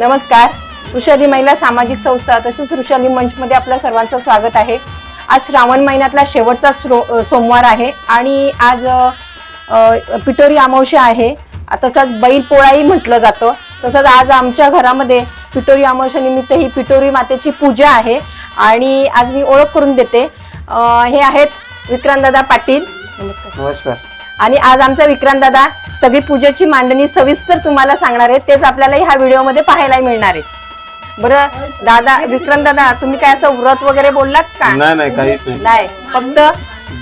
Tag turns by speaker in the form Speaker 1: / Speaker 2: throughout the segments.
Speaker 1: नमस्कार. ऋषाली महिला सामाजिक संस्था तसेच ऋषाली मंचमध्ये आपल्या सर्वांचं स्वागत आहे. आज श्रावण महिन्यातला शेवटचा सोमवार आहे आणि आज पिटोरी अमावस्या आहे. तसंच बैल पोळाही म्हटलं जातं. तसंच आज आमच्या घरामध्ये पिटोरी अमावस्या निमित्त ही पिटोरी मातेची पूजा आहे आणि आज मी ओळख करून देते. हे आहेत विक्रांतदादा पाटील. नमस्कार.
Speaker 2: नमस्कार.
Speaker 1: आणि आज आमचा विक्रांत दादा सगळी पूजेची मांडणी सविस्तर तुम्हाला सांगणार आहे तेच आपल्याला ह्या व्हिडिओमध्ये पाहायला मिळणार आहे बरं दादा विक्रांत दादा तुम्ही काय असं व्रत वगैरे बोललात का
Speaker 2: नाही नाही काहीच नाही
Speaker 1: नाही फक्त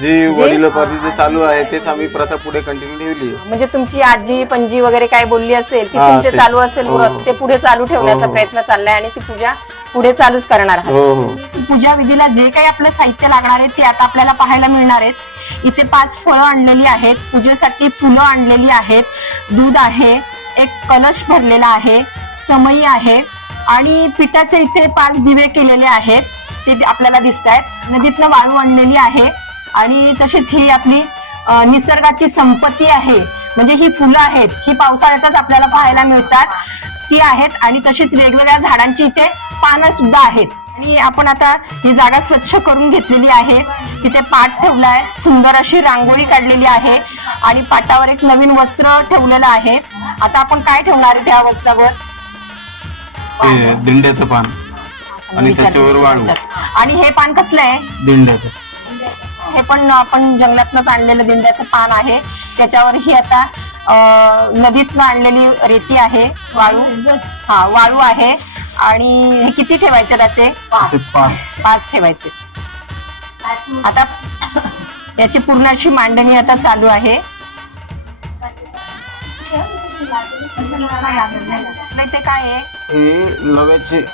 Speaker 2: जी वडिलोपार्जित जे चालू आहे तेच आम्ही प्रथा पुढे कंटिन्यू ठेवली आहे.
Speaker 1: म्हणजे तुमची आजी पणजी वगैरे काय बोलली असेल
Speaker 2: हा,
Speaker 1: ते
Speaker 2: ते-
Speaker 1: चालू असेल
Speaker 2: हो,
Speaker 1: व्रत
Speaker 2: हो.
Speaker 1: ते पुढे चालू ठेवण्याचा
Speaker 2: हो, हो.
Speaker 1: प्रयत्न चाललाय आणि ती पूजा पुढे चालूच करणार आहात.
Speaker 2: हो हो.
Speaker 1: पूजा विधीला जे काही आपलं साहित्य लागणार आहे ते आता आपल्याला पाहायला मिळणार आहेत. इथे पाच फळं आणलेली आहेत. पूजेसाठी फुलं आणलेली आहेत. दूध आहे. एक कलश भरलेला आहे. समई आहे. आणि पिठाचे इथे पाच दिवे केलेले आहेत. ते आपल्याला दिसत आहेत. नदीतनं वाळू आणलेली आहे. आणि तशीच ही आपली निसर्गाची संपत्ती आहे. म्हणजे ही फुलं आहेत. ही पावसाळ्यातच आपल्याला पाहायला मिळतात. ती आहेत आणि तशीच वेगवेगळ्या झाडांची इथे पानं सुद्धा आहेत. आणि आपण आता ही जागा स्वच्छ करून घेतलेली आहे. तिथे पाट ठेवलाय. सुंदर अशी रांगोळी काढलेली आहे. आणि पाटावर एक नवीन वस्त्र ठेवलेलं आहे. आता आपण काय ठेवणार आहे त्या वस्त्रावर?
Speaker 2: दिंड्याचं पान. आणि त्याच्यावर वाळू.
Speaker 1: आणि हे पान कसलं आहे?
Speaker 2: दिंड्याचं.
Speaker 1: हे पण आपण जंगलातनंच आणलेलं दिंड्याचं पान आहे. त्याच्यावर ही आता नदीतनं आणलेली रेती आहे. वाळू. हा वाळू आहे. आणि हे किती ठेवायचे त्याचे?
Speaker 2: असे पाच.
Speaker 1: पाच ठेवायचे. आता याची पूर्ण अशी मांडणी आता चालू आहे. नाही ते काय आहे?
Speaker 2: हे लव्याचे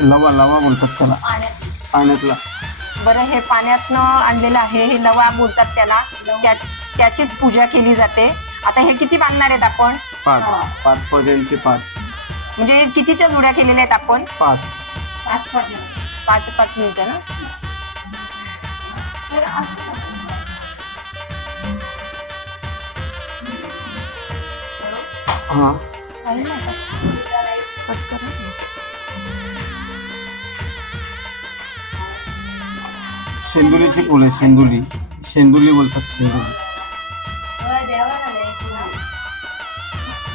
Speaker 2: लवा लवा बोलतात त्याला. पाण्यातला.
Speaker 1: बरं हे पाण्यातनं आणलेलं आहे. हे लवा बोलतात त्याला. त्या- त्याचीच पूजा केली जाते. आता हे किती बांधणार आहेत आपण?
Speaker 2: पाच. पाच पद्यांचे पाच.
Speaker 1: म्हणजे कितीच्या जुड्या केलेल्या आहेत आपण?
Speaker 2: पाच.
Speaker 1: पाच पाच. मिनिटं ना?
Speaker 2: हा. शेंदुलीची फुलं शेंदुली. शेंदुली बोलतात शेंदुली.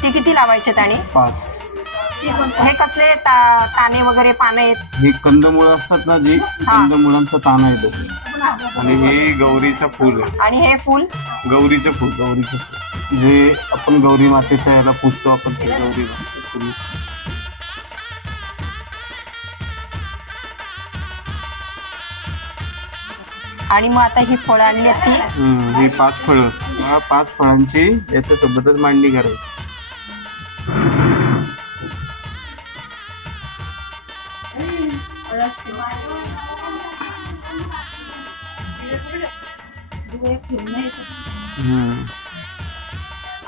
Speaker 1: ती किती लावायचे आणि
Speaker 2: पाच.
Speaker 1: हे कसले ता- ताने वगैरे पानं आहेत?
Speaker 2: हे कंदमुळं असतात ना जी कंदमुळांचा ताना येतो. आणि हे गौरीचं फुल आहे.
Speaker 1: आणि हे फुल?
Speaker 2: गौरीचं फुल गौरीचं फुल. जे आपण गौरी मातेच्या याला पुजतो आपण ते गौरी मातेचं फुल.
Speaker 1: आणि मग आता ही फळं आणली आहेत ती?
Speaker 2: हम्म, ही पाच फळं. या पाच फळांची याच्या सोबतच मांडणी करायची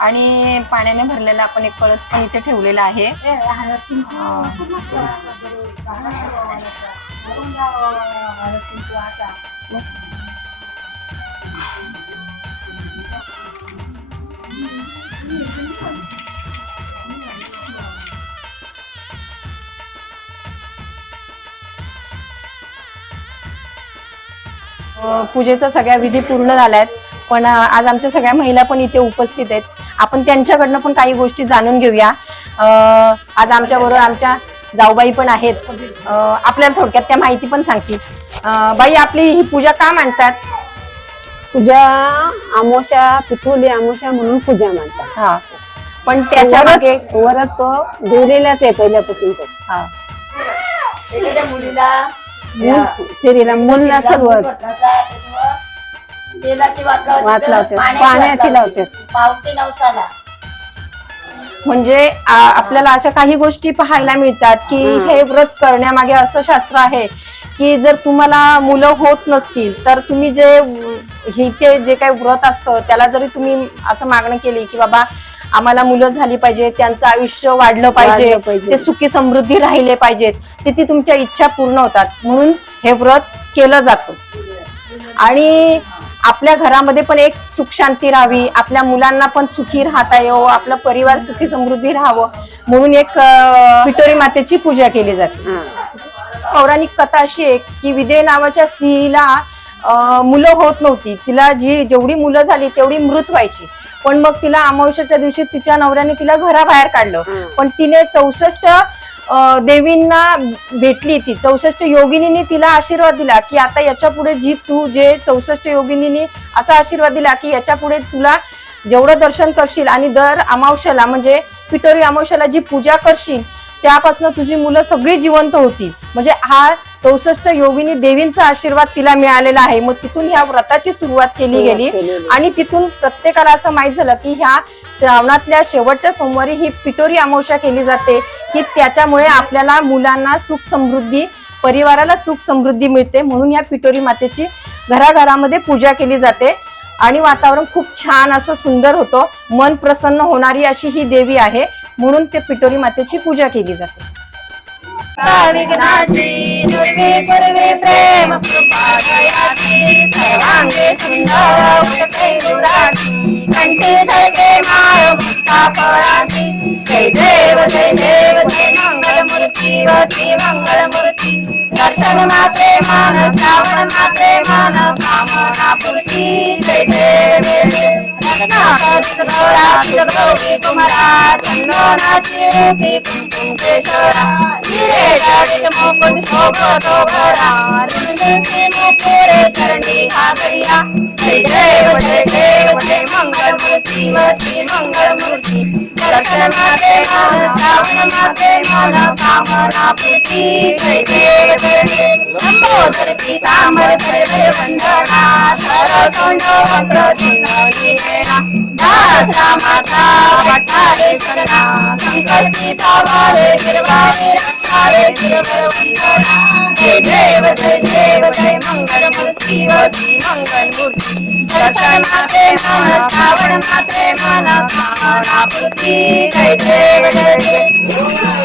Speaker 1: आणि पाण्याने भरलेला आपण एक कळस पण इथे ठेवलेला आहे. पूजेच्या सगळ्या विधी पूर्ण झाल्यात. पण अ, आज आमच्या सगळ्या महिला पण इथे उपस्थित आहेत. आपण त्यांच्याकडनं पण काही गोष्टी जाणून घेऊया. आज आमच्या बरोबर आमच्या जाऊबाई पण आहेत. आपल्याला थोडक्यात त्या माहिती पण सांगतील. अ, बाई आपली ही पूजा का मांडतात?
Speaker 3: पूजा आमोशा पिठोली आमोशा म्हणून पूजा मानतात
Speaker 1: हा. पण त्याच्यामागे
Speaker 3: वरत तो देवलेलाच आहे पहिल्यापासून तो.
Speaker 1: हा.
Speaker 3: मूल- शरीरा मुलला सर्व पाण्याची
Speaker 4: पावती नवसाला.
Speaker 1: म्हणजे आपल्याला अशा काही गोष्टी पाहायला मिळतात की हे व्रत करण्यामागे असं शास्त्र आहे की जर तुम्हाला मुलं होत नसतील तर तुम्ही जे हे ते जे काही व्रत असतं त्याला जरी तुम्ही असं मागणं केली की बाबा आम्हाला मुलं झाली पाहिजे त्यांचं आयुष्य वाढलं पाहिजे. ते सुखी समृद्धी राहिले पाहिजेत ते ती तुमच्या इच्छा पूर्ण होतात. म्हणून हे व्रत केलं जातं. आणि आपल्या घरामध्ये पण एक सुख शांती राहावी आपल्या मुलांना पण सुखी राहता येवो आपला परिवार सुखी समृद्धी राहावं म्हणून एक पिटोरी मातेची पूजा केली जाते. पौराणिक कथा अशी आहे की विदे नावाच्या स्त्रीला मुलं होत नव्हती. तिला जी जेवढी मुलं झाली तेवढी मृत व्हायची. पण मग तिला अमावस्याच्या दिवशी तिच्या नवऱ्याने तिला घराबाहेर काढलं. पण तिने चौसष्ट देवींना भेटली ती चौसष्ट योगिनीने तिला आशीर्वाद दिला की आता याच्यापुढे जी तू जे चौसष्ट योगिनीने असा आशीर्वाद दिला की याच्यापुढे तुला जेवढं दर्शन करशील आणि दर अमावस्याला म्हणजे पिटोरी अमावस्याला जी पूजा करशील त्यापासून तुझी मुलं सगळी जिवंत होतील. म्हणजे हा चौसष्ट योगिनी देवींचा आशीर्वाद तिला मिळालेला आहे. मग तिथून ह्या व्रताची सुरुवात केली गेली. आणि तिथून प्रत्येकाला असं माहीत झालं की ह्या श्रावणातल्या शेवटच्या सोमवारी ही पिटोरी अमावस्या केली जाते. की त्याच्यामुळे आपल्याला मुलांना सुख समृद्धी परिवाराला सुख समृद्धी मिळते. म्हणून ह्या पिटोरी मातेची घराघरामध्ये पूजा केली जाते. आणि वातावरण खूप छान असं सुंदर होतं. मन प्रसन्न होणारी अशी ही देवी आहे. म्हणून ते पिटोरी मातेची पूजा केली जाते. विघ्नाची प्रेम जय देव जय देव जय मंगल मूर्ती व मूर्ती. दर्शन मात्रे मान श्रावण मात्रे मान कामना पूर्ती. रत्नाकर गौरा गौरी कुमारा चंदनाची रूपी कुंकुम केशरा हिरे जडित मुकुट शोभतो भरा रुंदी मुकुरे चरणी हागरिया जय देव जय मंगल मूर्ती मंगल मूर्ती माते श्रावण माते कामना जय जय लंबोदर पीतांबर वंदना सर वक्र चुंदनी दासरा माता वाटारे सदना संकष्टी तावारे गिरवारे रक्षारे शिरवर वंदना जय देव जय देव जय मंगल मूर्ती व श्री मंगल मूर्ती दर्शन माते मन श्रावण माते मन कामना पूर्ती जय देव जय देव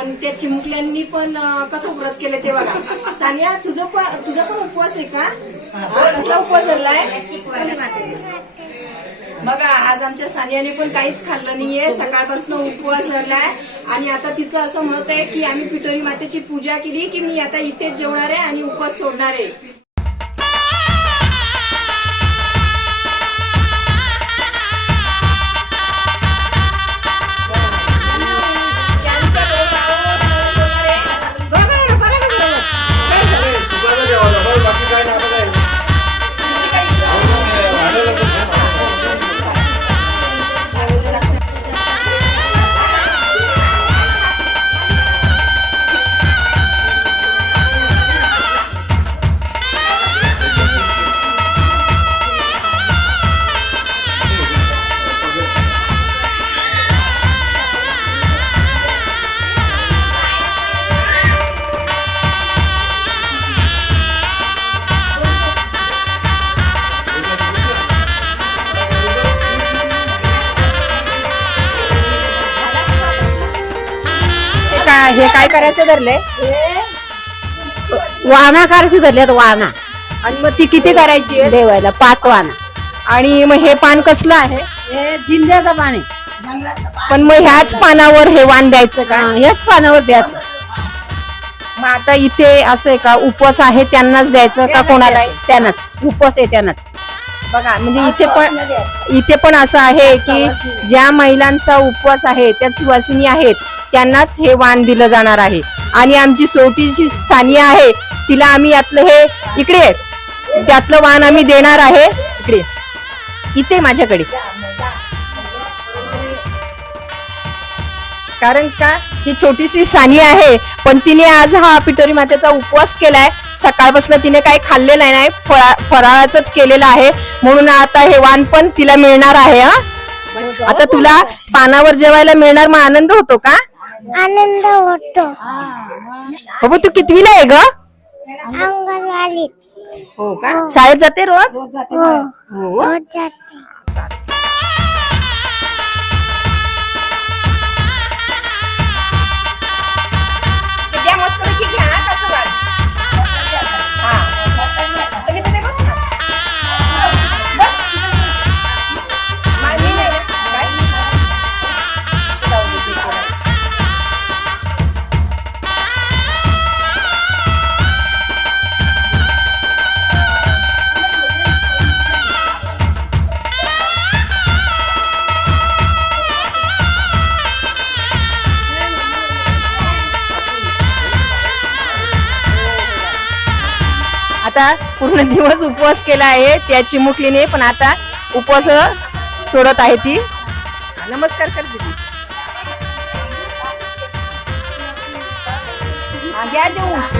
Speaker 4: पण त्या चिमुकल्यांनी पण कसं व्रत केलं ते बघा. सानिया तुझं पण तुझा पण उपवास आहे का? कसला उपवास धरलाय? बघा आज आमच्या सानियाने पण काहीच खाल्लं नाहीये. सकाळपासून उपवास धरलाय. आणि आता तिचं असं मत आहे की आम्ही पिटोरी मातेची पूजा केली की मी आता इथेच जेवणार आहे आणि उपवास सोडणार आहे.
Speaker 1: हे काय करायचं धरले
Speaker 3: वाना करायची धरल्यात वाना.
Speaker 1: आणि मग ती किती करायची आहे?
Speaker 3: देवायला पाच वाना.
Speaker 1: आणि मग हे पान कसलं आहे?
Speaker 3: हे जिंद्याचं पाणी
Speaker 1: पण मग ह्याच पानावर हे वाण द्यायचं का?
Speaker 3: हा, हेच पानावर द्यायचं.
Speaker 1: मग आता इथे असं आहे का उपवास आहे त्यांनाच द्यायचं का कोणाला
Speaker 3: त्यानंच. उपवास आहे त्यानंच.
Speaker 1: बघा म्हणजे इथे पण इथे पण असं आहे की ज्या महिलांचा उपवास आहे त्या सुवासिनी आहेत त्यांनाच हे वाण दिलं जाणार आहे. आणि आमची सोटीची सानिया आहे तिला आम्ही यातलं हे इकडे. त्यातलं वाण आम्ही देणार आहे. इकडे. इथे माझ्याकडे. कारण का? ही छोटीशी सानी आहे पण तिने आज हा पिटोरी मातेचा उपवास केलाय. सकाळपासून तिने काही खाल्लेलं नाही फळा फराळाच केलेलं आहे. म्हणून आता हे वाण पण तिला मिळणार आहे हा. आता तुला पानावर जेवायला मिळणार मग आनंद होतो का?
Speaker 5: आनंद होतो.
Speaker 1: बाबू तू कितवीला आहे ग?
Speaker 5: अंगणवाडीत.
Speaker 1: हो का? शाळेत जाते रोज?
Speaker 5: हो.
Speaker 1: हो.
Speaker 5: रोज जाते.
Speaker 1: आता पूर्ण दिवस उपवास केला आहे त्या चिमुकलीने पण आता उपवास सोडत आहे ती. नमस्कार कर दीदी. घ्या जेवून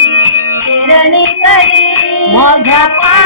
Speaker 2: Moda pra